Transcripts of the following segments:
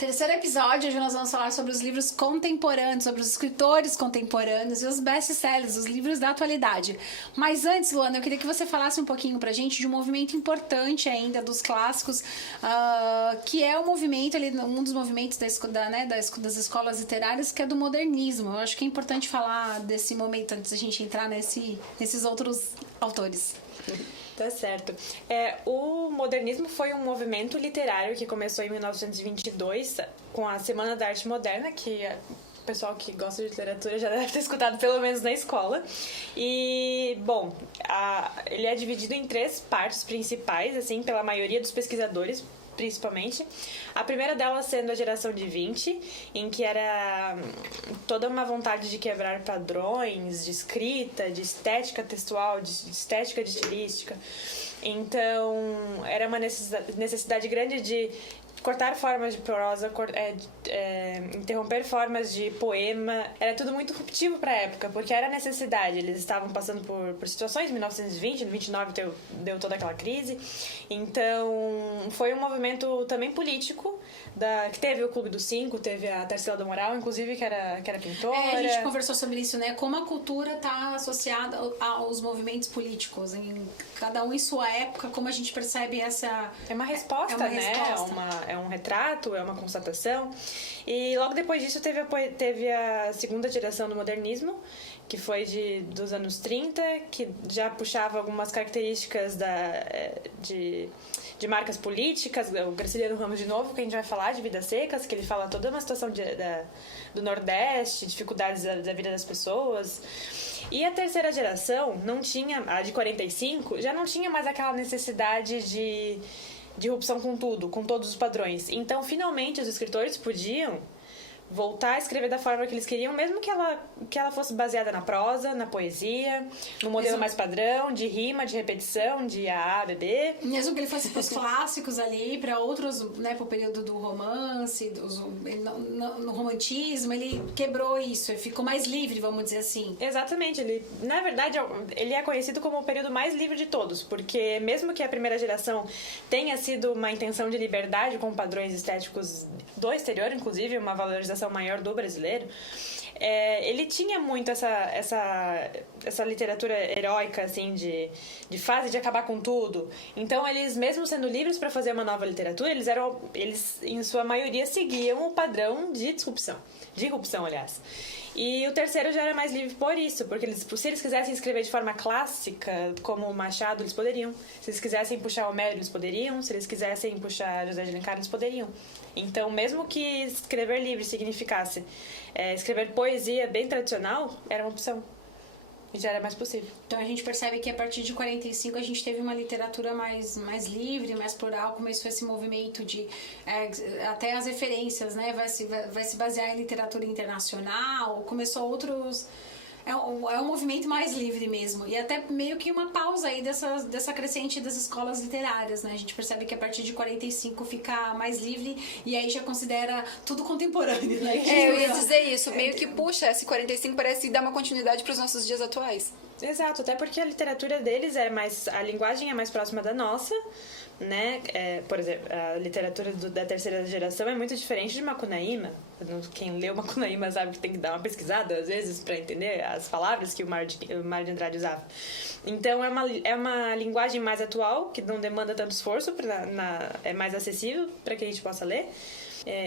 Terceiro episódio, hoje nós vamos falar sobre os livros contemporâneos, sobre os escritores contemporâneos e os best-sellers, os livros da atualidade. Mas antes, Luana, eu queria que você falasse um pouquinho pra gente de um movimento importante ainda dos clássicos, que é o movimento, um dos movimentos das escolas literárias, que é do modernismo. Eu acho que é importante falar desse momento antes da gente entrar nesses outros autores. Tá certo. O modernismo foi um movimento literário que começou em 1922 com a Semana da Arte Moderna, que o pessoal que gosta de literatura já deve ter escutado pelo menos na escola. E, bom, ele é dividido em 3 partes principais, assim, pela maioria dos pesquisadores, principalmente. A primeira delas sendo a geração de 20, em que era toda uma vontade de quebrar padrões de escrita, de estética textual, de estética de estilística. Então, era uma necessidade grande de cortar formas de prosa, interromper formas de poema. Era tudo muito ruptivo para a época, porque era necessidade. Eles estavam passando por situações, em 1920, em 29 deu toda aquela crise. Então, foi um movimento também político, que teve o Clube dos Cinco, teve a Tarsila do Moral, inclusive, que era pintora. A gente conversou sobre isso, né? Como a cultura está associada aos movimentos políticos, em cada um em sua época, como a gente percebe essa... É uma resposta, né? É um retrato, é uma constatação. E logo depois disso teve a segunda geração do modernismo, que foi dos anos 30, que já puxava algumas características de marcas políticas. O Graciliano Ramos, de novo, que a gente vai falar de Vidas Secas, que ele fala toda uma situação do Nordeste, dificuldades da vida das pessoas. E a terceira geração não tinha, a de 45, já não tinha mais aquela necessidade de rupção com tudo, com todos os padrões. Então, finalmente, os escritores podiam voltar a escrever da forma que eles queriam, mesmo que ela fosse baseada na prosa, na poesia, no modelo mais padrão, de rima, de repetição, de A, B, B. Mesmo que ele fosse para os clássicos ali, para outros, né, para o período do romance, no romantismo, ele quebrou isso, ele ficou mais livre, vamos dizer assim. Exatamente, na verdade, ele é conhecido como o período mais livre de todos, porque mesmo que a primeira geração tenha sido uma intenção de liberdade com padrões estéticos do exterior, inclusive, uma valorização maior do brasileiro, ele tinha muito essa literatura heróica, assim, de fase de acabar com tudo. Então, eles, mesmo sendo livres para fazer uma nova literatura, eles, em sua maioria, seguiam o padrão de irrupção, aliás. E o terceiro já era mais livre por isso, porque se eles quisessem escrever de forma clássica, como o Machado, eles poderiam. Se eles quisessem puxar Homero, eles poderiam. Se eles quisessem puxar José de Alencar, eles poderiam. Então, mesmo que escrever livre significasse escrever poesia bem tradicional, era uma opção. E já era mais possível. Então a gente percebe que a partir de 45 a gente teve uma literatura mais livre, mais plural, começou esse movimento de até as referências, né? Vai se basear em literatura internacional, começou outros... É um movimento mais livre mesmo. E até meio que uma pausa aí dessa crescente das escolas literárias, né? A gente percebe que a partir de 45 fica mais livre e aí já considera tudo contemporâneo, né? Eu ia dizer isso. Meio que puxa, esse 45 parece dar uma continuidade para os nossos dias atuais. Exato, até porque a literatura deles a linguagem é mais próxima da nossa, né? Por exemplo, a literatura da terceira geração é muito diferente de Macunaíma. Quem leu Macunaíma sabe que tem que dar uma pesquisada, às vezes, para entender as palavras que o Mário de Andrade usava. Então, é uma linguagem mais atual, que não demanda tanto esforço, é mais acessível para que a gente possa ler.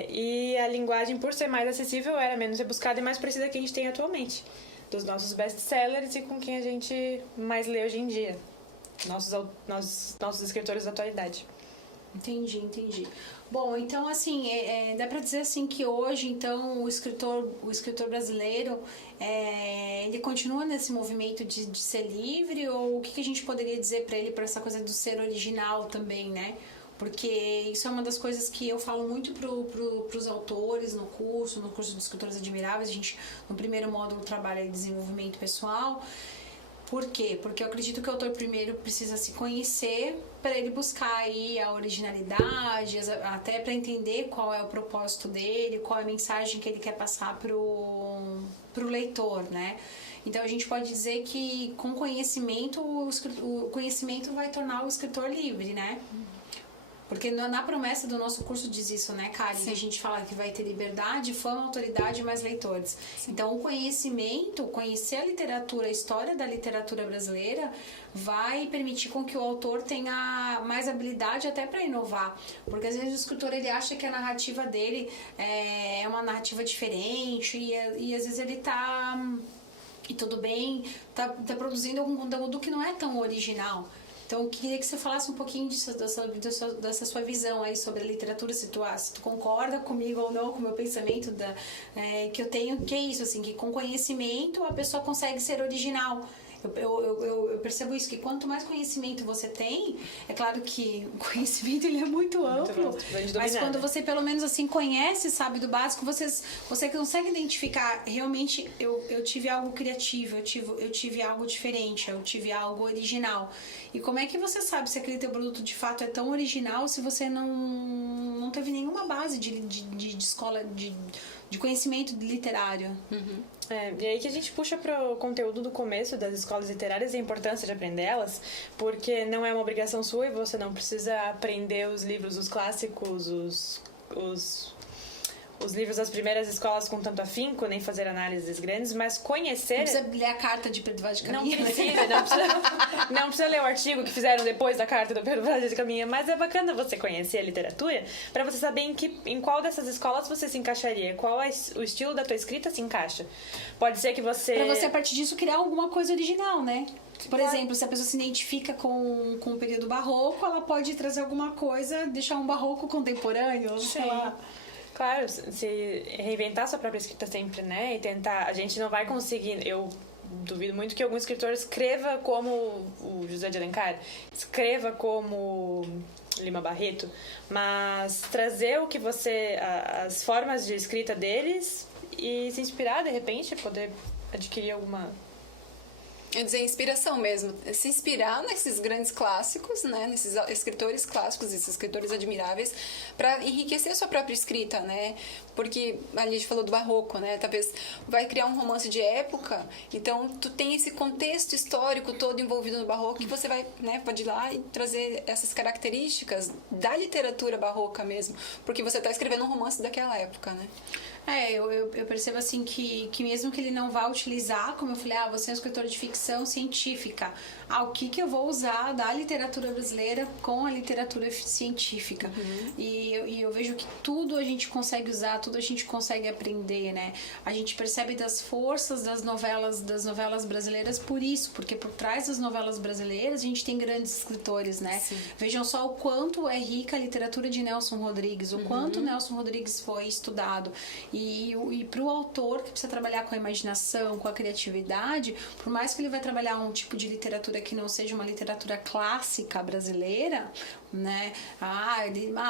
E a linguagem, por ser mais acessível, era menos rebuscada e mais parecida que a gente tem atualmente. Dos nossos best-sellers e com quem a gente mais lê hoje em dia. Nossos escritores da atualidade. Entendi. Bom, então, assim, dá pra dizer assim que hoje, então, o escritor brasileiro, ele continua nesse movimento de ser livre, ou o que a gente poderia dizer pra ele, pra essa coisa do ser original também, né? Porque isso é uma das coisas que eu falo muito pros autores no curso de Escritores Admiráveis. A gente, no primeiro módulo, trabalha em desenvolvimento pessoal. Por quê? Porque eu acredito que o autor primeiro precisa se conhecer para ele buscar aí a originalidade, até para entender qual é o propósito dele, qual é a mensagem que ele quer passar pro leitor, né? Então a gente pode dizer que com conhecimento, o conhecimento vai tornar o escritor livre, né? Porque na promessa do nosso curso diz isso, né, Karen? Que a gente fala que vai ter liberdade, fama, autoridade e mais leitores. Então, o conhecimento, conhecer a literatura, a história da literatura brasileira, vai permitir com que o autor tenha mais habilidade até para inovar. Porque às vezes o escritor ele acha que a narrativa dele é uma narrativa diferente e às vezes ele tá... E tudo bem, tá produzindo algum conteúdo que não é tão original. Então, eu queria que você falasse um pouquinho dessa sua visão aí sobre a literatura, se tu concorda comigo ou não, com o meu pensamento que eu tenho, que é isso, assim, que com conhecimento a pessoa consegue ser original. Eu percebo isso, que quanto mais conhecimento você tem, é claro que o conhecimento ele é muito amplo, mas quando você pelo menos assim conhece, sabe do básico, você consegue identificar, realmente eu tive algo criativo, eu tive algo diferente, eu tive algo original. E como é que você sabe se aquele teu produto de fato é tão original se você não teve nenhuma base de escola, de conhecimento literário? E aí que a gente puxa pro conteúdo do começo das escolas literárias e a importância de aprender elas, porque não é uma obrigação sua e você não precisa aprender os livros, os clássicos, os livros das primeiras escolas com tanto afinco, nem fazer análises grandes, mas conhecer... Não precisa ler a carta de Pedro Vaz de Caminha. Não precisa ler o artigo que fizeram depois da carta do Pedro Vaz de Caminha, mas é bacana você conhecer a literatura para você saber em qual dessas escolas você se encaixaria, qual é o estilo da tua escrita se encaixa. Pode ser que você... Pra você, a partir disso, criar alguma coisa original, né? Por exemplo, se a pessoa se identifica com o período barroco, ela pode trazer alguma coisa, deixar um barroco contemporâneo, sei lá... Claro, se reinventar sua própria escrita sempre, né? E tentar... A gente não vai conseguir... Eu duvido muito que algum escritor escreva como o José de Alencar, escreva como Lima Barreto, mas trazer o que você... As formas de escrita deles e se inspirar, de repente, poder adquirir alguma... Eu dizer, inspiração mesmo. Se inspirar nesses grandes clássicos, né? Nesses escritores clássicos, esses escritores admiráveis, para enriquecer a sua própria escrita, né? Porque ali a gente falou do barroco, né? Talvez vai criar um romance de época, então tu tem esse contexto histórico todo envolvido no barroco que você vai, né? Pode ir lá e trazer essas características da literatura barroca mesmo, porque você está escrevendo um romance daquela época, né? Eu percebo assim que mesmo que ele não vá utilizar, como eu falei, você é um escritor de ficção científica, o que eu vou usar da literatura brasileira com a literatura científica? E eu vejo que tudo a gente consegue usar, tudo a gente consegue aprender, né? A gente percebe das forças das novelas brasileiras por isso, porque por trás das novelas brasileiras a gente tem grandes escritores, né? Sim. Vejam só o quanto é rica a literatura de Nelson Rodrigues, o quanto Nelson Rodrigues foi estudado. E para o autor que precisa trabalhar com a imaginação, com a criatividade, por mais que ele vai trabalhar um tipo de literatura que não seja uma literatura clássica brasileira, né?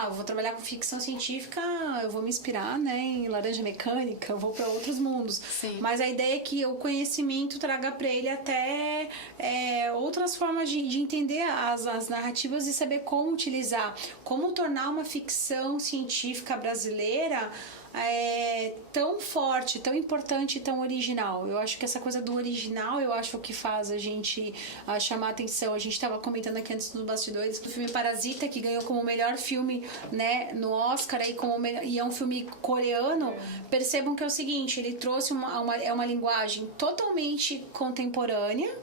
Eu vou trabalhar com ficção científica, eu vou me inspirar, né, em Laranja Mecânica, eu vou para outros mundos. Sim. Mas a ideia é que o conhecimento traga para ele até outras formas de entender as narrativas e saber como utilizar, como tornar uma ficção científica brasileira tão forte, tão importante e tão original. Eu acho que essa coisa do original, eu acho que faz a gente chamar atenção. A gente estava comentando aqui antes nos bastidores do filme Parasita, que ganhou como melhor filme, né, no Oscar, e é um filme coreano. Percebam que é o seguinte, ele trouxe uma linguagem totalmente contemporânea,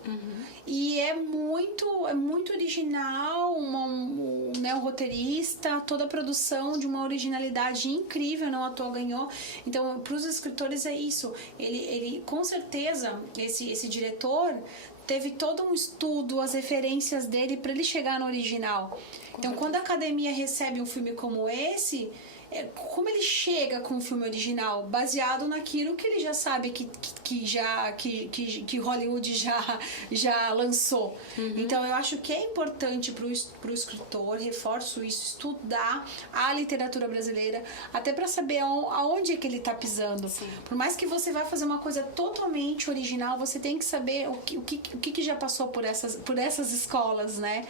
e é muito original, um roteirista, toda a produção de uma originalidade incrível, não à toa ganhou. Então, para os escritores é isso. Ele com certeza, esse diretor teve todo um estudo, as referências dele para ele chegar no original. Então, quando a academia recebe um filme como esse, como ele chega com o filme original? Baseado naquilo que ele já sabe que Hollywood já lançou. Então eu acho que é importante pro escritor, reforço isso, estudar a literatura brasileira, até para saber aonde é que ele está pisando. Sim. Por mais que você vá fazer uma coisa totalmente original, você tem que saber o que já passou por essas escolas, né?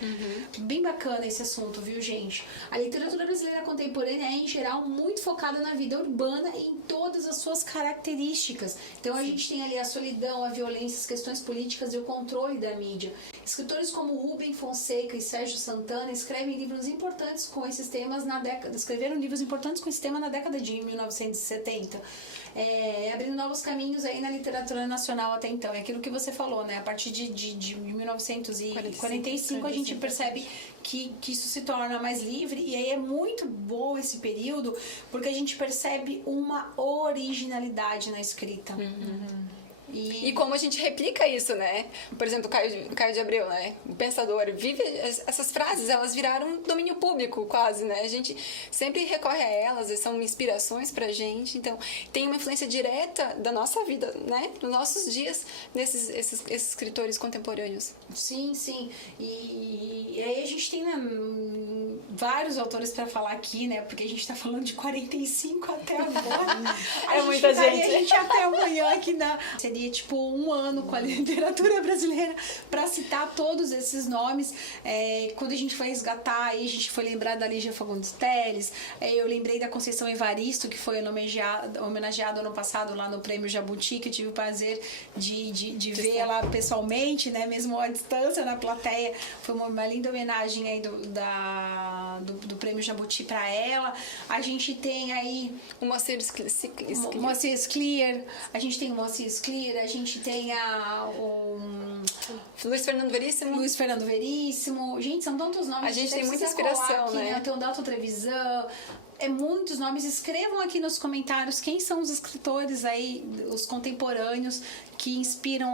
Bem bacana esse assunto, viu, gente? A literatura brasileira contemporânea é, em geral, muito focada na vida urbana em todas as suas características. Então a gente tem ali a solidão, a violência, as questões políticas e o controle da mídia. Escritores como Rubem Fonseca e Sérgio Santana escreveram livros importantes com esses temas na década de 1970. Abrindo novos caminhos aí na literatura nacional até então. É aquilo que você falou, né? A partir de 1945 a gente percebe que isso se torna mais livre, e aí é muito bom esse período porque a gente percebe uma originalidade na escrita. E como a gente replica isso, né? Por exemplo, Caio de Abreu, né? O pensador, vive essas frases, elas viraram domínio público quase, né? A gente sempre recorre a elas, são inspirações pra gente, então tem uma influência direta da nossa vida, né? Nos nossos dias, esses escritores contemporâneos. Sim, sim. E aí a gente tem, né, vários autores pra falar aqui, né? Porque a gente tá falando de 45 até agora. Muita gente. A gente até amanhã aqui seria tipo um ano com a literatura brasileira para citar todos esses nomes. Quando a gente foi resgatar, aí a gente foi lembrar da Lígia Fagundes Telles, eu lembrei da Conceição Evaristo, que foi homenageada ano passado lá no Prêmio Jabuti, que eu tive o prazer de ver ela pessoalmente, né, mesmo à distância na plateia. Foi uma linda homenagem aí do Prêmio Jabuti para ela. A gente tem aí o Moacir Scliar, a gente tem o Moacir Scliar, a gente tem o Luiz Fernando Veríssimo. Gente, são tantos nomes. A gente tem muita inspiração, aqui, né? Tem o Dalton Trevisan. Muitos nomes. Escrevam aqui nos comentários quem são os escritores aí, os contemporâneos, que inspiram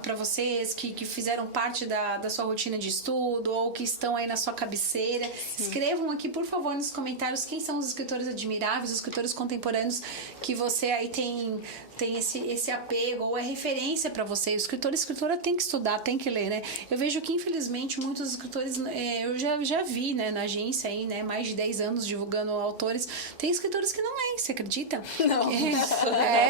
para vocês, que fizeram parte da sua rotina de estudo ou que estão aí na sua cabeceira. Sim. Escrevam aqui, por favor, nos comentários quem são os escritores admiráveis, os escritores contemporâneos que você aí tem esse apego ou é referência para você. O escritora tem que estudar, tem que ler, né? Eu vejo que, infelizmente, muitos escritores, eu já vi, né, na agência aí, né, mais de 10 anos divulgando autores, tem escritores que não leem, você acredita? Não.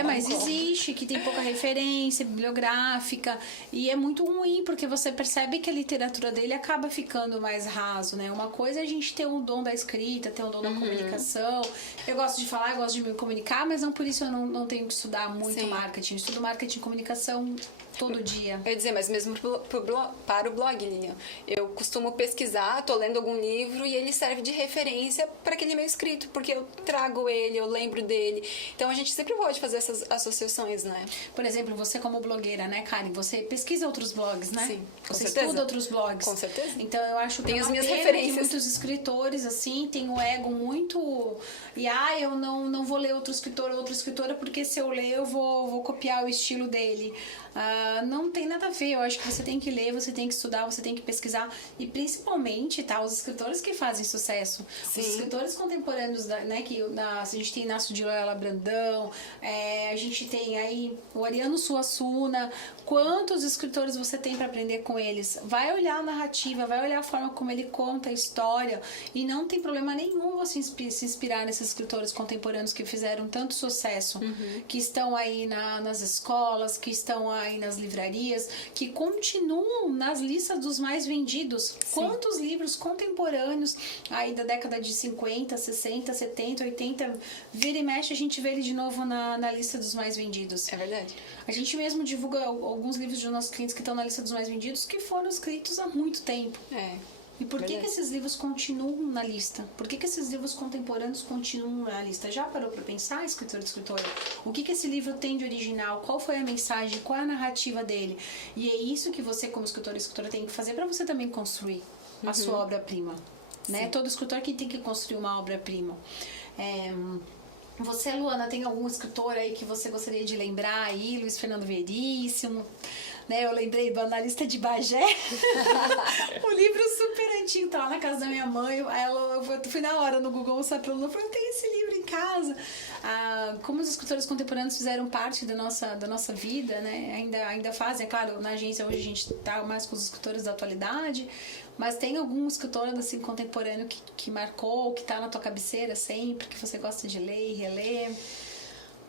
Mas existe, que tem pouca referência bibliográfica, e é muito ruim, porque você percebe que a literatura dele acaba ficando mais raso, né? Uma coisa é a gente ter o dom da escrita, ter o dom da comunicação. Eu gosto de falar, eu gosto de me comunicar, mas não por isso eu não tenho que estudar muito marketing. Eu estudo marketing e comunicação todo dia. Eu ia dizer, mas mesmo para o blog, Lilian, eu costumo pesquisar, tô lendo algum livro e ele serve de referência para aquele meu escrito, porque eu trago ele, eu lembro dele. Então a gente sempre pode fazer essas associações, né? Por exemplo, você como blogueira, né, Karen? Você pesquisa outros blogs, né? Sim, com você certeza. estuda outros blogs. Com certeza. Então eu acho que tem é as uma minhas pena referências. Que muitos escritores, assim, têm o ego muito... E, eu não vou ler outro escritor ou outra escritora, porque se eu ler eu vou copiar o estilo dele. Não tem nada a ver. Eu acho que você tem que ler, você tem que estudar, você tem que pesquisar. E principalmente, os escritores que fazem sucesso. Sim. Os escritores contemporâneos, né, a gente tem Inácio de Loyola Brandão, a gente tem aí o Ariano Suassuna. Quantos escritores você tem para aprender com eles? Vai olhar a narrativa, vai olhar a forma como ele conta a história, e não tem problema nenhum você se inspirar nesses escritores contemporâneos que fizeram tanto sucesso, que estão aí nas escolas, que estão aí nas livrarias, que continuam nas listas dos mais vendidos. Sim. Quantos livros contemporâneos aí da década de 50, 60, 70, 80, vira e mexe, a gente vê ele de novo na lista dos mais vendidos. É verdade. A gente mesmo divulga alguns livros de nossos clientes que estão na lista dos mais vendidos, que foram escritos há muito tempo. E por que esses livros continuam na lista? Por que esses livros contemporâneos continuam na lista? Já parou para pensar, escritor e escritora? O que esse livro tem de original? Qual foi a mensagem? Qual é a narrativa dele? E é isso que você, como escritor e escritora, tem que fazer para você também construir a sua obra-prima. Né? Todo escritor que tem que construir uma obra-prima. Você, Luana, tem algum escritor aí que você gostaria de lembrar aí? Luiz Fernando Veríssimo, né? Eu lembrei do Analista de Bagé. Um livro super antigo, tá lá na casa da minha mãe. Eu fui na hora no Google mostrar pra ela, eu tenho esse livro em casa. Como os escritores contemporâneos fizeram parte da nossa vida, né? Ainda fazem, é claro, na agência hoje a gente tá mais com os escritores da atualidade, mas tem algum escritor assim, contemporâneo que marcou, que tá na tua cabeceira sempre, que você gosta de ler e reler?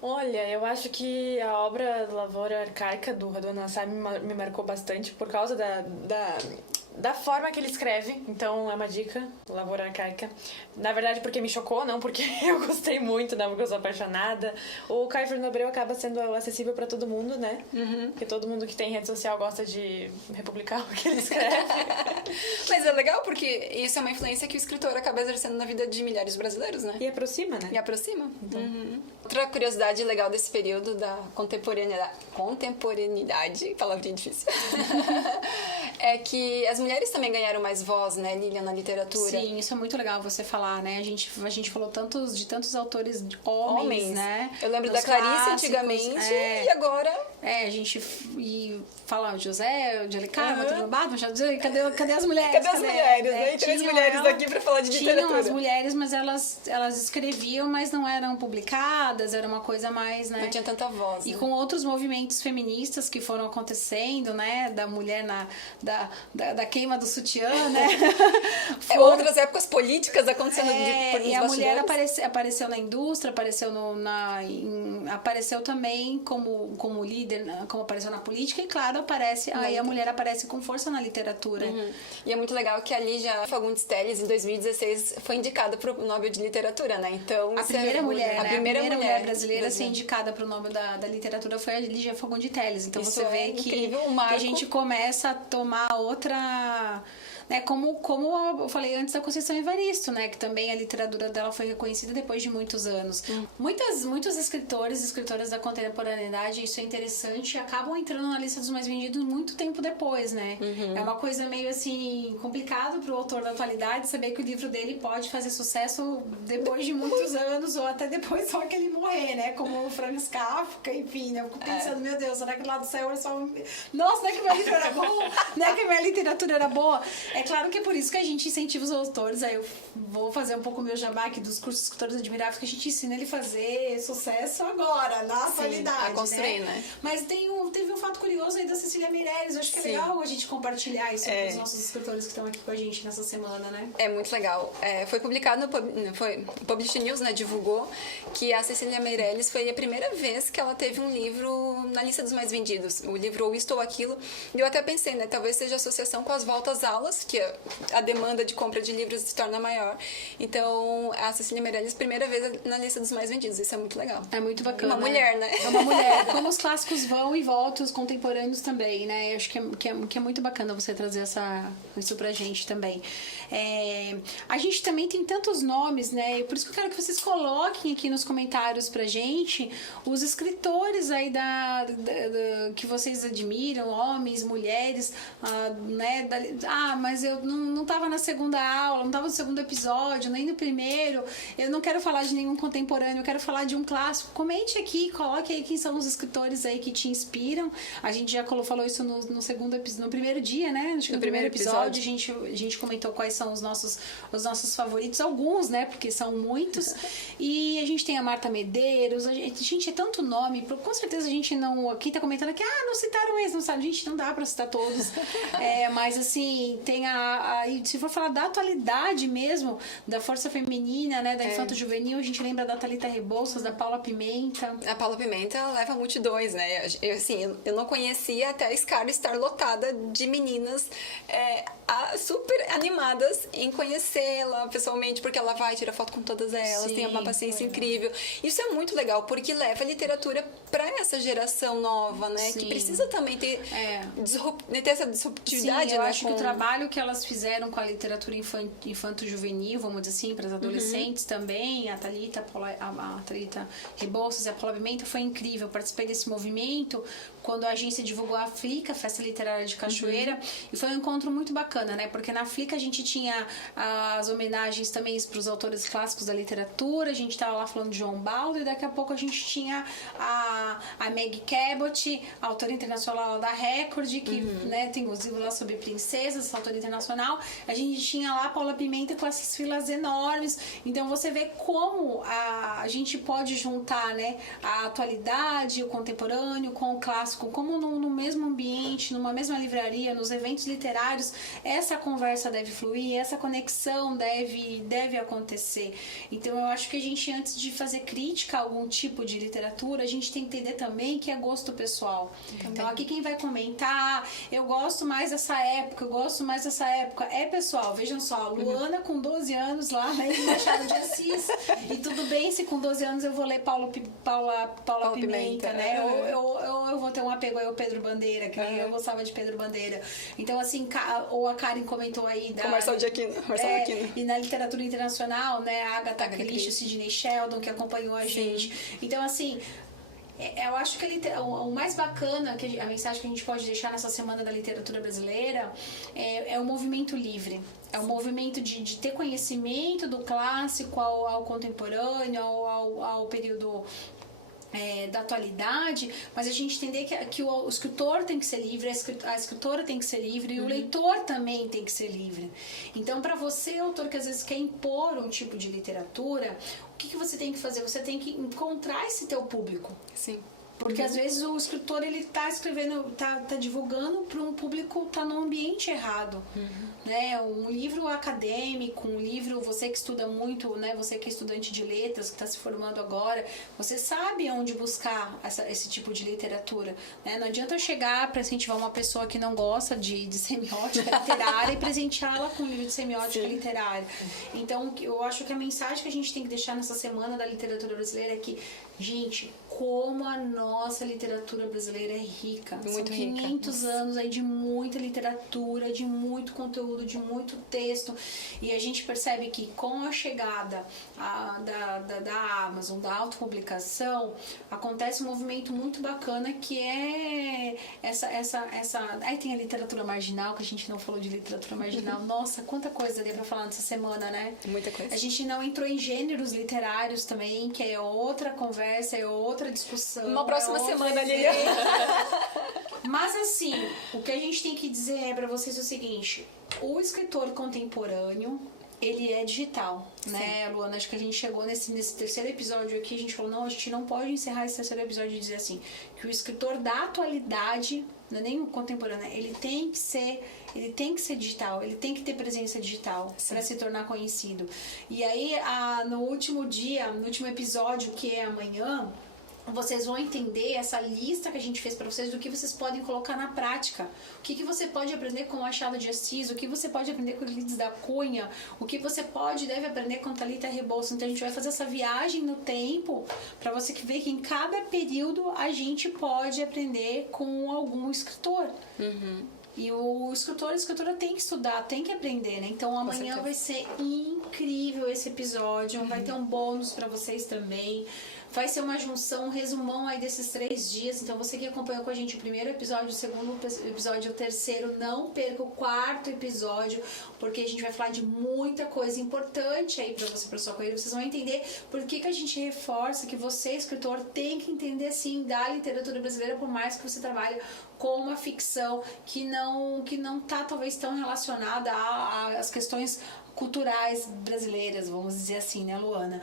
Olha, eu acho que a obra Lavoura Arcaica do Radwan Assar me marcou bastante por causa da forma que ele escreve. Então é uma dica, Lavoura Arcaica. Na verdade, porque me chocou, não porque eu gostei muito, não porque eu sou apaixonada. O Caio Fernando Abreu acaba sendo acessível pra todo mundo, né? Porque todo mundo que tem rede social gosta de republicar o que ele escreve. Mas é legal porque isso é uma influência que o escritor acaba exercendo na vida de milhares de brasileiros, né? E aproxima, né? E aproxima. Outra curiosidade legal desse período da contemporaneidade, palavrinha difícil, é que as mulheres também ganharam mais voz, né, Lilian, na literatura. Sim, isso é muito legal você falar, né? A gente falou de tantos autores homens, né? Eu lembro Dos da Clarice clássicos, antigamente e agora... a gente fala de José, de Alicava, Monteiro Lobato, Machado de Assis, cadê as mulheres? Cadê as mulheres, né? Tem três mulheres aqui pra falar de literatura. Tinham as mulheres, mas elas escreviam, mas não eram publicadas, era uma coisa mais, né? Não tinha tanta voz. E né? com outros movimentos feministas que foram acontecendo, né? Da mulher da queima do sutiã, né? Outras épocas políticas acontecendo por e a mulher apareceu na indústria, apareceu também como líder, como apareceu na política, e claro, aí a mulher aparece com força na literatura. E é muito legal que a Lígia Fagundes Telles, em 2016, foi indicada para o Nobel de Literatura, né? Então, a primeira mulher, a né? primeira mulher brasileira a ser indicada para o Nobel da Literatura foi a Lígia Fagundes Telles. Então Isso você vê incrível, que a gente começa a tomar outra... Né, como eu falei antes da Conceição Evaristo, né, que também a literatura dela foi reconhecida depois de muitos anos. Muitos escritores e escritoras da contemporaneidade, isso é interessante, acabam entrando na lista dos mais vendidos muito tempo depois, né? É uma coisa meio assim, complicado pro autor da atualidade saber que o livro dele pode fazer sucesso depois de muitos anos ou até depois só que ele morrer, né? Como o Franz Kafka, enfim, né? Eu fico pensando, meu Deus, será que lá do céu é só... Nossa, não é que minha livro era bom? Não é que minha literatura era boa? É claro que é por isso que a gente incentiva os autores. Aí eu vou fazer um pouco o meu jabá aqui dos cursos de escritores admiráveis, que a gente ensina ele a fazer sucesso agora, na atualidade. A construir, né? Mas teve um fato curioso aí da Cecília Meirelles. Eu acho que é legal a gente compartilhar isso com os nossos escritores que estão aqui com a gente nessa semana, né? É muito legal. Foi publicado o Publish News, né, divulgou que a Cecília Meirelles foi a primeira vez que ela teve um livro na lista dos mais vendidos. O livro Ou Isto ou Aquilo. E eu até pensei, né, talvez seja associação com as voltas às aulas, que a demanda de compra de livros se torna maior. Então, a Cecília Meirelles, primeira vez na lista dos mais vendidos. Isso é muito legal. É muito bacana. Uma mulher, né? É uma mulher. Como os clássicos vão e voltam, os contemporâneos também, né? Eu acho que é muito bacana você trazer isso pra gente também. A gente também tem tantos nomes, né? E por isso que eu quero que vocês coloquem aqui nos comentários pra gente os escritores aí que vocês admiram, homens, mulheres, né? Mas eu não tava na segunda aula, não tava no segundo episódio, nem no primeiro. Eu não quero falar de nenhum contemporâneo, eu quero falar de um clássico. Comente aqui, coloque aí quem são os escritores aí que te inspiram. A gente já falou isso no segundo episódio, no primeiro dia, né? Acho que no primeiro episódio a gente comentou quais são os nossos favoritos, alguns, né? Porque são muitos. E a gente tem a Marta Medeiros, gente, é tanto nome, com certeza a gente não... Aqui tá comentando aqui, não citaram esse, não sabe? Gente, não dá pra citar todos. Mas assim, tem se for falar da atualidade mesmo, da força feminina, né? Da infanto-juvenil, a gente lembra da Thalita Rebouças, da Paula Pimenta. A Paula Pimenta leva multidões, né? Eu não conhecia até a Scar estar lotada de meninas super animadas em conhecê-la pessoalmente, porque ela vai tirar foto com todas elas, tem uma paciência incrível. Isso é muito legal, porque leva a literatura para essa geração nova, né? Sim. Que precisa também ter essa disruptividade. Sim, eu acho que o trabalho que elas fizeram com a literatura infanto-juvenil, vamos dizer assim, para as adolescentes também, a Thalita Rebouças e a Paula Pimenta, foi incrível. Eu participei desse movimento quando a agência divulgou a Flica, Festa Literária de Cachoeira, e foi um encontro muito bacana, né? Porque na Flica a gente tinha as homenagens também para os autores clássicos da literatura, a gente estava lá falando de João Baldo, e daqui a pouco a gente tinha a Meg Cabot, autora internacional da Record, que né, tem os livros lá sobre princesas, essa autora internacional. A gente tinha lá a Paula Pimenta com essas filas enormes. Então você vê como a gente pode juntar, né, a atualidade, o contemporâneo com o clássico, como no mesmo ambiente, numa mesma livraria, nos eventos literários, essa conversa deve fluir, essa conexão deve acontecer. Então eu acho que a gente, antes de fazer crítica a algum tipo de literatura, a gente tem que entender também que é gosto pessoal. Então aqui quem vai comentar, eu gosto mais dessa época, eu gosto mais dessa época. Pessoal, vejam só, Luana com 12 anos lá, né, em Machado de Assis. E tudo bem se com 12 anos eu vou ler Paula Pimenta, né? Ou eu vou ter um apego aí ao Pedro Bandeira, que nem eu gostava de Pedro Bandeira. Então, assim, ou a Karen comentou aí da... Com Marcelo de Aquino. E na literatura internacional, né? A Agatha Christie, Sidney Sheldon, que acompanhou a gente. Então, assim... Eu acho que o mais bacana, a mensagem que a gente pode deixar nessa Semana da Literatura Brasileira é o movimento livre. É o movimento de ter conhecimento do clássico ao contemporâneo, ao período da atualidade, mas a gente entender que o escritor tem que ser livre, a escritora tem que ser livre e o leitor também tem que ser livre. Então, para você, autor que às vezes quer impor um tipo de literatura, o que você tem que fazer? Você tem que encontrar esse teu público. Sim. Porque às vezes o escritor ele tá escrevendo, tá divulgando para um público tá no ambiente errado, né? Um livro acadêmico, um livro, você que estuda muito, né? Você que é estudante de letras, que está se formando agora, você sabe onde buscar esse tipo de literatura, né? Não adianta eu chegar para incentivar uma pessoa que não gosta de semiótica literária e presenteá-la com um livro de semiótica literária. Então, eu acho que a mensagem que a gente tem que deixar nessa Semana da Literatura Brasileira é que, gente, como a nossa literatura brasileira é rica. Muito São 500 anos aí de muita literatura, de muito conteúdo, de muito texto. E a gente percebe que com a chegada da Amazon, da autopublicação, acontece um movimento muito bacana que é essa... Aí tem a literatura marginal, que a gente não falou de literatura marginal. Nossa, quanta coisa daria pra falar nessa semana, né? Muita coisa. A gente não entrou em gêneros literários também, que é outra conversa, é outra discussão. Uma próxima semana, ali. Mas assim, o que a gente tem que dizer para vocês é o seguinte: o escritor contemporâneo, ele é digital, né, Luana? Acho que a gente chegou nesse terceiro episódio aqui, a gente falou, não, a gente não pode encerrar esse terceiro episódio e dizer assim, que o escritor da atualidade, não é nem o contemporâneo, ele tem que ser digital, ele tem que ter presença digital para se tornar conhecido. E aí, no último episódio, que é amanhã, vocês vão entender essa lista que a gente fez para vocês do que vocês podem colocar na prática. O que você pode aprender com o Machado de Assis, o que você pode aprender com o Euclides da Cunha, o que você deve aprender com Thalita Rebouças. Então a gente vai fazer essa viagem no tempo para você ver que em cada período a gente pode aprender com algum escritor. E o escritor e a escritora tem que estudar, tem que aprender, né? Então amanhã vai ser incrível esse episódio, vai ter um bônus para vocês também. Vai ser uma junção, um resumão aí desses 3 dias. Então, você que acompanhou com a gente o primeiro episódio, o segundo episódio, o terceiro, não perca o 4º episódio, porque a gente vai falar de muita coisa importante aí pra você, pra sua carreira. Vocês vão entender por que a gente reforça que você, escritor, tem que entender, sim, da literatura brasileira, por mais que você trabalhe com uma ficção que não tá, talvez, tão relacionada às questões culturais brasileiras, vamos dizer assim, né, Luana?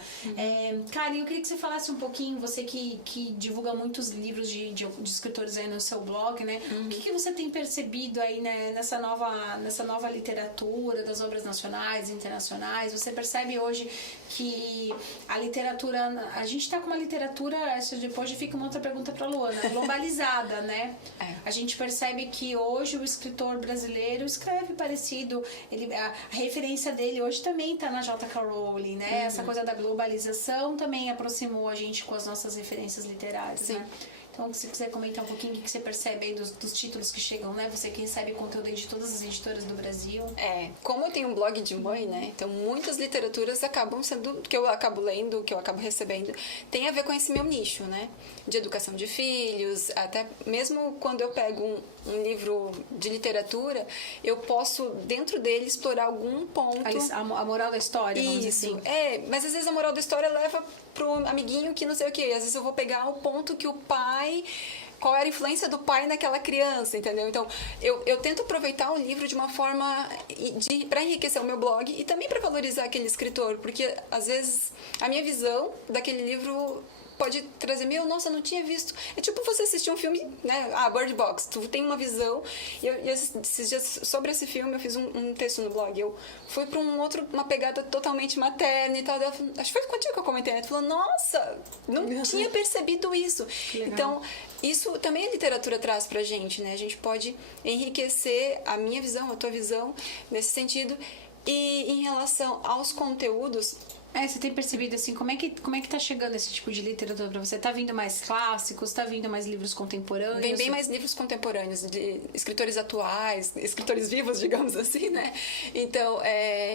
Karen, eu queria que você falasse um pouquinho, você que divulga muitos livros de escritores aí no seu blog, né? O que você tem percebido aí, né, nessa nova literatura, das obras nacionais e internacionais? Você percebe hoje que a literatura, a gente tá com uma literatura, depois fica uma outra pergunta pra Luana, globalizada, né? A gente percebe que hoje o escritor brasileiro escreve parecido, a referência dele hoje também tá na J.K. Rowling, né? Essa coisa da globalização também aproximou a gente com as nossas referências literárias, né? Então, se você comentar um pouquinho o que você percebe aí dos títulos que chegam, né? Você que recebe conteúdo aí de todas as editoras do Brasil. Como eu tenho um blog de mãe, né? Então, muitas literaturas acabam sendo, que eu acabo lendo, que eu acabo recebendo, tem a ver com esse meu nicho, né? De educação de filhos, até mesmo quando eu pego um livro de literatura, eu posso, dentro dele, explorar algum ponto... A moral da história, vamos dizer assim. Mas às vezes a moral da história leva pro amiguinho que não sei o quê. Às vezes eu vou pegar o ponto que o pai... Qual era a influência do pai naquela criança, entendeu? Então, eu tento aproveitar o livro de uma forma para enriquecer o meu blog e também para valorizar aquele escritor, porque às vezes a minha visão daquele livro pode trazer, nossa, eu não tinha visto. É tipo você assistir um filme, né? Bird Box, tu tem uma visão. E esses dias, sobre esse filme, eu fiz um texto no blog. Eu fui pra uma pegada totalmente materna e tal. Acho que foi contigo que eu comentei, né? Tu falou, nossa, não tinha percebido isso. Então, isso também a literatura traz pra gente, né? A gente pode enriquecer a minha visão, a tua visão, nesse sentido. E em relação aos conteúdos... Você tem percebido, assim, como é que tá chegando esse tipo de literatura pra você? Tá vindo mais clássicos? Tá vindo mais livros contemporâneos? Vem bem mais livros contemporâneos, de escritores atuais, escritores vivos, digamos assim, né? Então,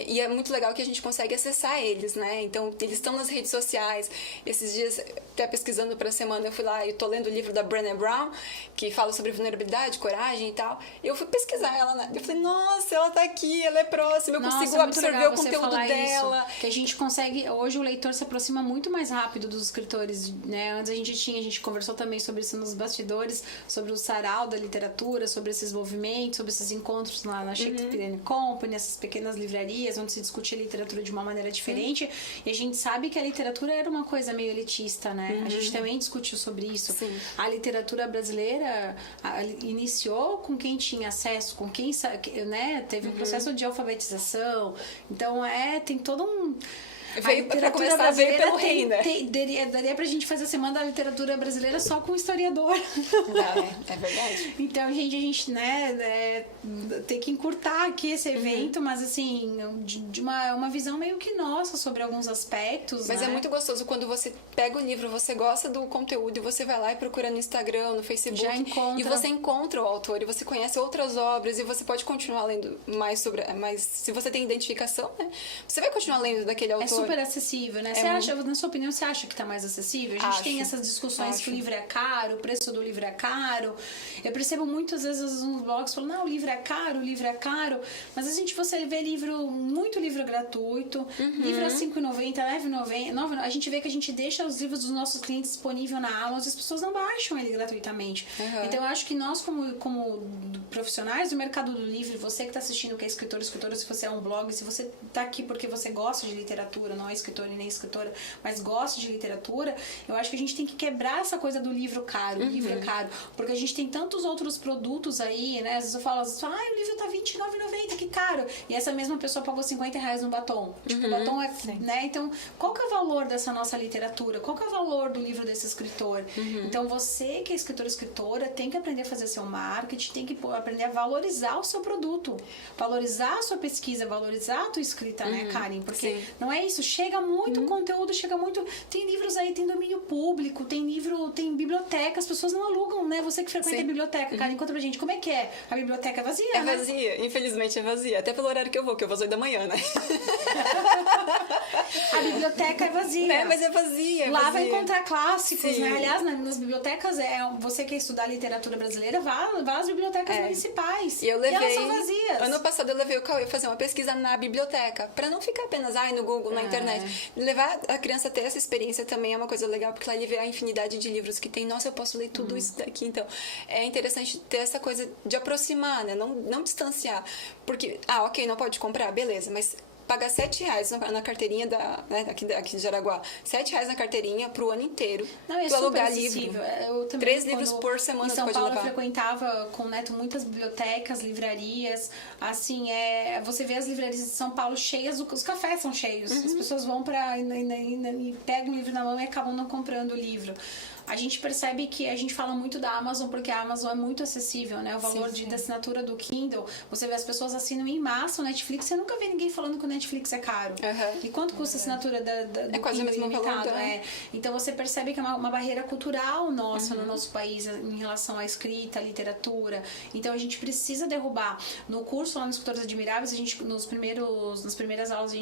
e é muito legal que a gente consegue acessar eles, né? Então, eles estão nas redes sociais. Esses dias, até pesquisando pra semana, eu fui lá e tô lendo o livro da Brené Brown, que fala sobre vulnerabilidade, coragem e tal. Eu fui pesquisar ela, né? Eu falei, nossa, ela tá aqui, ela é próxima, eu consigo absorver o conteúdo dela. Isso, que a gente consegue. Hoje o leitor se aproxima muito mais rápido dos escritores, né? Antes a gente conversou também sobre isso nos bastidores, sobre o sarau da literatura, sobre esses movimentos, sobre esses encontros lá na Shakespeare Company, essas pequenas livrarias onde se discutia a literatura de uma maneira diferente. E a gente sabe que a literatura era uma coisa meio elitista, né? A gente também discutiu sobre isso. Sim. A literatura brasileira iniciou com quem tinha acesso, com quem, né? Teve um processo de alfabetização. Então, tem todo um... Pra começar, veio pelo rei, né? Daria pra gente fazer a semana da literatura brasileira só com historiador. É verdade. Então, gente, a gente, né, tem que encurtar aqui esse evento, mas assim, de uma visão meio que nossa sobre alguns aspectos. Mas né? É muito gostoso quando você pega o livro, você gosta do conteúdo e você vai lá e procura no Instagram, no Facebook. Já encontra. E você encontra o autor e você conhece outras obras e você pode continuar lendo mais sobre. Mas se você tem identificação, né? Você vai continuar lendo daquele autor. Super acessível, né? Você acha, na sua opinião, você acha que tá mais acessível? A gente tem essas discussões que o livro é caro, o preço do livro é caro. Eu percebo muitas vezes nos blogs falando, não, o livro é caro, mas você vê muito livro gratuito, livro a R$5,90, R$9,90, a gente vê que a gente deixa os livros dos nossos clientes disponíveis na Amazon, as pessoas não baixam ele gratuitamente. Então eu acho que nós, como profissionais do mercado do livro, você que tá assistindo, que é escritor, se você é um blog, se você tá aqui porque você gosta de literatura, não é escritor e nem escritora, mas gosta de literatura, eu acho que a gente tem que quebrar essa coisa do livro caro, o livro é caro, porque a gente tem tantos outros produtos aí, né? Às vezes eu falo, o livro tá R$29,90, que caro. E essa mesma pessoa pagou R$50 no batom. Tipo, o batom é, né? Então, qual que é o valor dessa nossa literatura? Qual que é o valor do livro desse escritor? Então, você que é escritor ou escritora, tem que aprender a fazer seu marketing, tem que aprender a valorizar o seu produto, valorizar a sua pesquisa, valorizar a tua escrita, né, Karen? Porque não é isso, chega muito conteúdo, tem livros aí, tem domínio público, tem biblioteca, as pessoas não alugam, né? Você que frequenta a biblioteca, Karen, conta pra gente, como é que é? A biblioteca é vazia, É né? vazia, infelizmente é vazia, até pelo horário que eu vou 8 da manhã, né? A biblioteca é vazia. Mas é vazia, Lá vai encontrar clássicos, Sim. né? Aliás, nas bibliotecas, você quer estudar literatura brasileira, vá às bibliotecas municipais. E eu levei... elas são vazias. Ano passado eu levei o Cauê fazer uma pesquisa na biblioteca, pra não ficar apenas no Google, na internet. Levar a criança a ter essa experiência também é uma coisa legal, porque lá ele vê a infinidade de livros que tem. Nossa, eu posso ler tudo isso daqui. Então, é interessante ter essa coisa de aproximar, né? Não distanciar. Porque, ok, não pode comprar, beleza, mas pagar R$7 na carteirinha aqui de Jaraguá. R$7 na carteirinha pro ano inteiro. Não, é tu alugar acessível. livro. Eu também, 3 livros por semana em São tu pode Paulo levar. Eu frequentava com o Neto muitas bibliotecas, livrarias. Assim, você vê as livrarias de São Paulo cheias, os cafés são cheios. As pessoas vão e pegam o livro na mão e acabam não comprando o livro. A gente percebe que a gente fala muito da Amazon porque a Amazon é muito acessível, né? O valor da assinatura do Kindle, você vê as pessoas assinam em massa o Netflix, você nunca vê ninguém falando que o Netflix é caro. E quanto custa a assinatura do quase o mesmo ilimitado? valor, Então você percebe que é uma barreira cultural nossa no nosso país em relação à escrita, à literatura. Então a gente precisa derrubar. No curso lá no Escritores Admiráveis, a gente, nas primeiras aulas,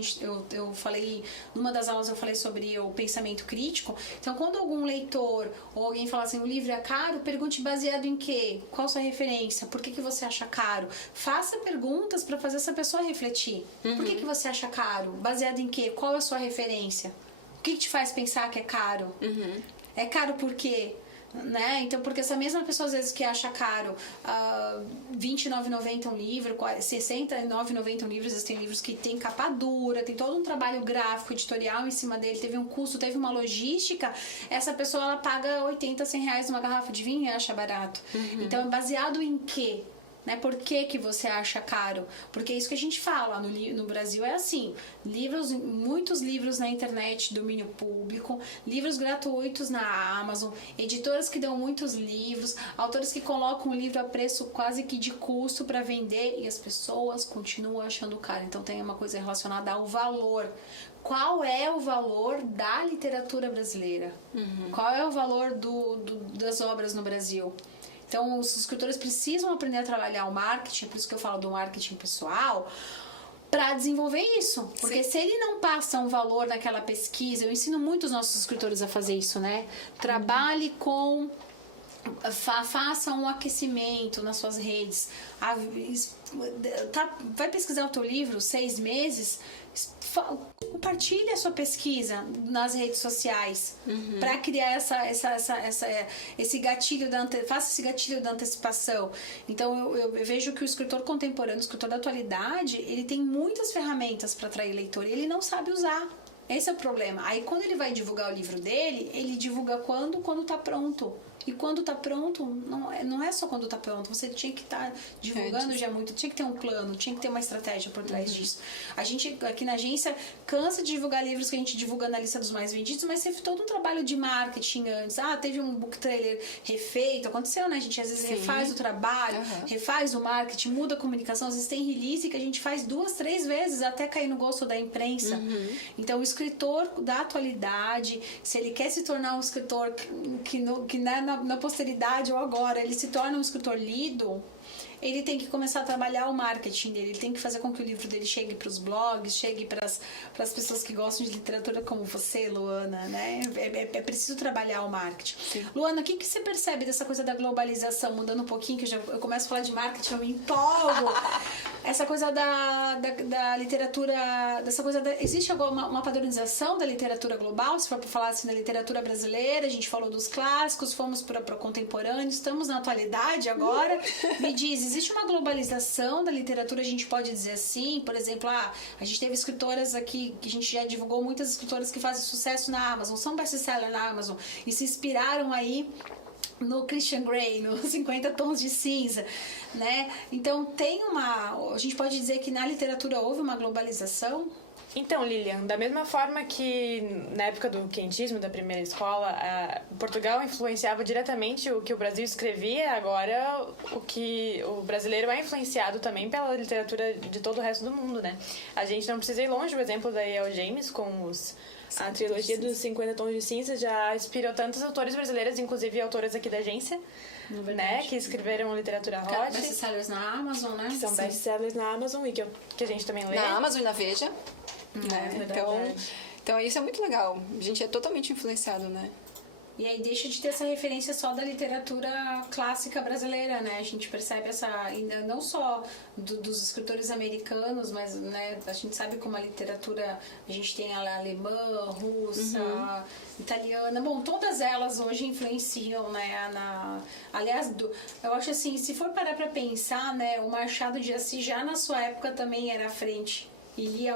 eu falei, numa das aulas eu falei sobre o pensamento crítico. Então quando algum leitor ou alguém fala assim, o livro é caro, pergunte baseado em quê? Qual a sua referência? Por que você acha caro? Faça perguntas para fazer essa pessoa refletir. Por que você acha caro? Baseado em quê? Qual é a sua referência? O que te faz pensar que é caro? É caro por quê? né? Então, porque essa mesma pessoa às vezes que acha caro R$29,90 um livro, R$69,90 um livro, às vezes tem livros que tem capa dura, tem todo um trabalho gráfico, editorial em cima dele, teve um custo, teve uma logística, essa pessoa ela paga 80, R$100 numa garrafa de vinho e acha barato. Então, é baseado em quê? Né? Por que você acha caro? Porque é isso que a gente fala no Brasil é assim, muitos livros na internet, domínio público, livros gratuitos na Amazon, editoras que dão muitos livros, autores que colocam o livro a preço quase que de custo para vender e as pessoas continuam achando caro. Então tem uma coisa relacionada ao valor. Qual é o valor da literatura brasileira? Qual é o valor das obras no Brasil? Então, os escritores precisam aprender a trabalhar o marketing, por isso que eu falo do marketing pessoal, para desenvolver isso. Porque se ele não passa um valor naquela pesquisa, eu ensino muito os nossos escritores a fazer isso, né? Trabalhe com... faça um aquecimento nas suas redes. Vai pesquisar o teu livro 6 meses... compartilhe a sua pesquisa nas redes sociais para criar esse gatilho faça esse gatilho da antecipação. Então eu vejo que o escritor contemporâneo, o escritor da atualidade, ele tem muitas ferramentas para atrair leitor e ele não sabe usar. Esse é o problema. Aí quando ele vai divulgar o livro dele, ele divulga quando tá pronto. E quando tá pronto, não é só quando tá pronto. Você tinha que estar divulgando já muito. Tinha que ter um plano, tinha que ter uma estratégia por trás disso. A gente, aqui na agência, cansa de divulgar livros que a gente divulga na lista dos mais vendidos, mas teve todo um trabalho de marketing antes. Teve um book trailer refeito. Aconteceu, né? A gente às vezes refaz o trabalho, refaz o marketing, muda a comunicação. Às vezes tem release que a gente faz 2, 3 vezes até cair no gosto da imprensa. Então, o escritor da atualidade, se ele quer se tornar um escritor que na posteridade ou agora ele se torna um escritor lido, ele tem que começar a trabalhar o marketing dele, ele tem que fazer com que o livro dele chegue para os blogs, chegue para as pessoas que gostam de literatura como você, Luana, né? É preciso trabalhar o marketing. Sim. Luana, o que você percebe dessa coisa da globalização, mudando um pouquinho, que eu começo a falar de marketing, eu me empolgo. Essa coisa da literatura, existe uma padronização da literatura global, se for para falar assim da literatura brasileira, a gente falou dos clássicos, fomos para contemporâneo, estamos na atualidade agora. Me diz, existe uma globalização da literatura, a gente pode dizer assim, por exemplo, a gente teve escritoras aqui, que a gente já divulgou muitas escritoras que fazem sucesso na Amazon, são best-seller na Amazon, e se inspiraram aí no Christian Grey, no 50 Tons de Cinza, né? Então a gente pode dizer que na literatura houve uma globalização? Então, Lilian, da mesma forma que na época do quentismo, da primeira escola, Portugal influenciava diretamente o que o Brasil escrevia, agora o brasileiro é influenciado também pela literatura de todo o resto do mundo, né? A gente não precisa ir longe, o exemplo da E.L. James com a trilogia dos 50 Tons de Cinza já inspirou tantos autores brasileiros, inclusive autoras aqui da agência, né, que escreveram literatura hot. Best-sellers na Amazon, né? Que são best-sellers na Amazon e que a gente também lê. Na Amazon e na Veja. Então isso é muito legal. A gente é totalmente influenciado, né? E aí deixa de ter essa referência só da literatura clássica brasileira, né? A gente percebe ainda não só dos escritores americanos, mas, né, a gente sabe como a literatura, a gente tem a alemã, russa, italiana, bom, todas elas hoje influenciam, né, aliás, eu acho assim, se for parar pra pensar, né, o Machado de Assis já na sua época também era à frente. E lia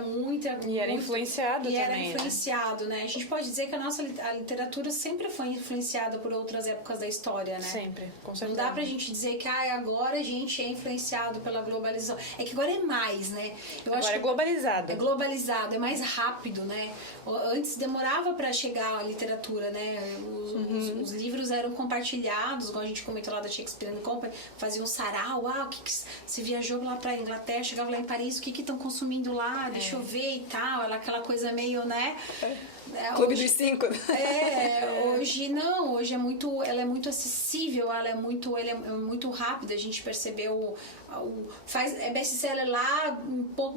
E era influenciado também. E era influenciado, né? A gente pode dizer que a literatura sempre foi influenciada por outras épocas da história, né? Sempre, com certeza. Não dá pra gente dizer que agora a gente é influenciado pela globalização. É que agora é mais, né? Agora é globalizado. É globalizado, é mais rápido, né? Antes demorava pra chegar a literatura, né? Os livros eram compartilhados, igual a gente comentou lá da Shakespeare & Company, faziam um sarau, o que você viajou lá pra Inglaterra, chegava lá em Paris, o que estão consumindo lá? Deixa eu ver e tal, aquela coisa meio, né? Clube dos 5. Hoje não, hoje ela é muito acessível, ela é muito rápida, a gente percebeu, é best-seller lá,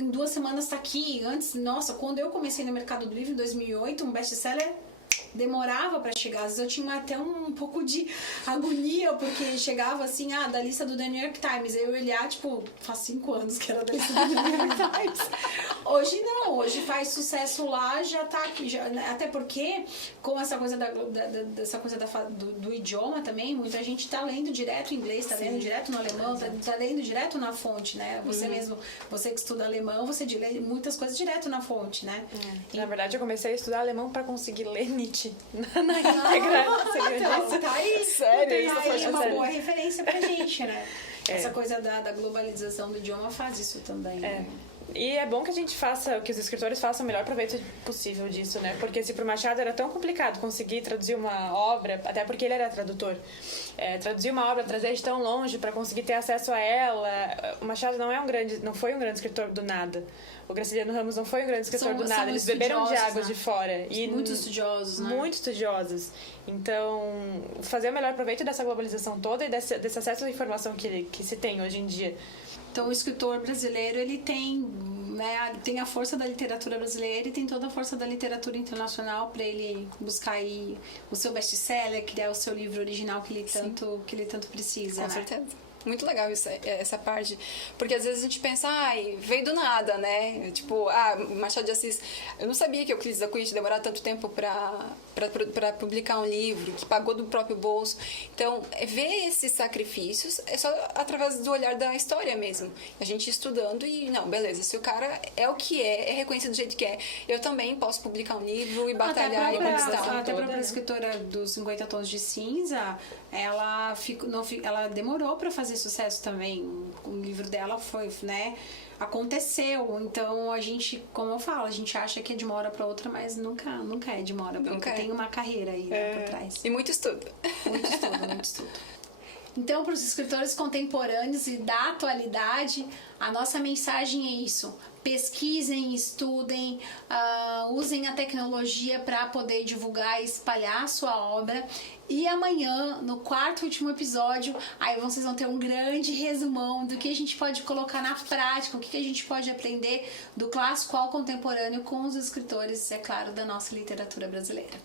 em 2 semanas tá aqui. Antes, nossa, quando eu comecei no mercado do livro em 2008, um best-seller demorava para chegar. Às vezes eu tinha até um pouco de agonia, porque chegava assim, da lista do The New York Times. Eu olhar, tipo, faz 5 anos que era da lista do New York Times. Hoje não, hoje faz sucesso lá, já tá aqui. Até porque, com essa coisa do idioma também, muita gente tá lendo direto em inglês, tá lendo direto no alemão, tá lendo direto na fonte, né? Você mesmo, você que estuda alemão, você lê muitas coisas direto na fonte, né? Na verdade, eu comecei a estudar alemão pra conseguir ler Nietzsche na íntegra. Então, tá aí, Sério, tá isso aí foi uma sério. boa referência pra gente, né? Essa coisa da globalização do idioma faz isso também. Né? E é bom que a gente faça, que os escritores façam o melhor proveito possível disso, né? Porque se pro Machado era tão complicado conseguir traduzir uma obra, até porque ele era tradutor, traduzir uma obra, trazer de tão longe para conseguir ter acesso a ela, o Machado não foi um grande escritor do nada. O Graciliano Ramos não foi um grande escritor do nada. Eles beberam de águas de fora. E muito estudiosos, né? Muito estudiosos. Então, fazer o melhor proveito dessa globalização toda e desse acesso à informação que se tem hoje em dia. Então, o escritor brasileiro, ele tem, né, tem a força da literatura brasileira e tem toda a força da literatura internacional para ele buscar aí o seu best-seller, criar o seu livro original que ele tanto precisa, Com né? certeza. Muito legal essa parte, porque às vezes a gente pensa, veio do nada, né? Tipo, Machado de Assis, eu não sabia que o Euclides da Cunha ia demorar tanto tempo para publicar um livro, que pagou do próprio bolso. Então, ver esses sacrifícios é só através do olhar da história mesmo. A gente estudando e, não, beleza, se o cara é o que é reconhecido do jeito que é, eu também posso publicar um livro e batalhar e conquistar. Até a própria escritora dos 50 Tons de Cinza, ela demorou para fazer sucesso também. O livro dela foi, né, aconteceu. Então a gente, como eu falo, a gente acha que é de uma hora para outra, mas nunca é de uma hora para outra. Tem uma carreira aí, né, por trás. E muito estudo. Muito estudo. Então, para os escritores contemporâneos e da atualidade, a nossa mensagem é isso: pesquisem, estudem, usem a tecnologia para poder divulgar e espalhar a sua obra. E amanhã, no 4º e último episódio, aí vocês vão ter um grande resumão do que a gente pode colocar na prática, o que a gente pode aprender do clássico ao contemporâneo com os escritores, é claro, da nossa literatura brasileira.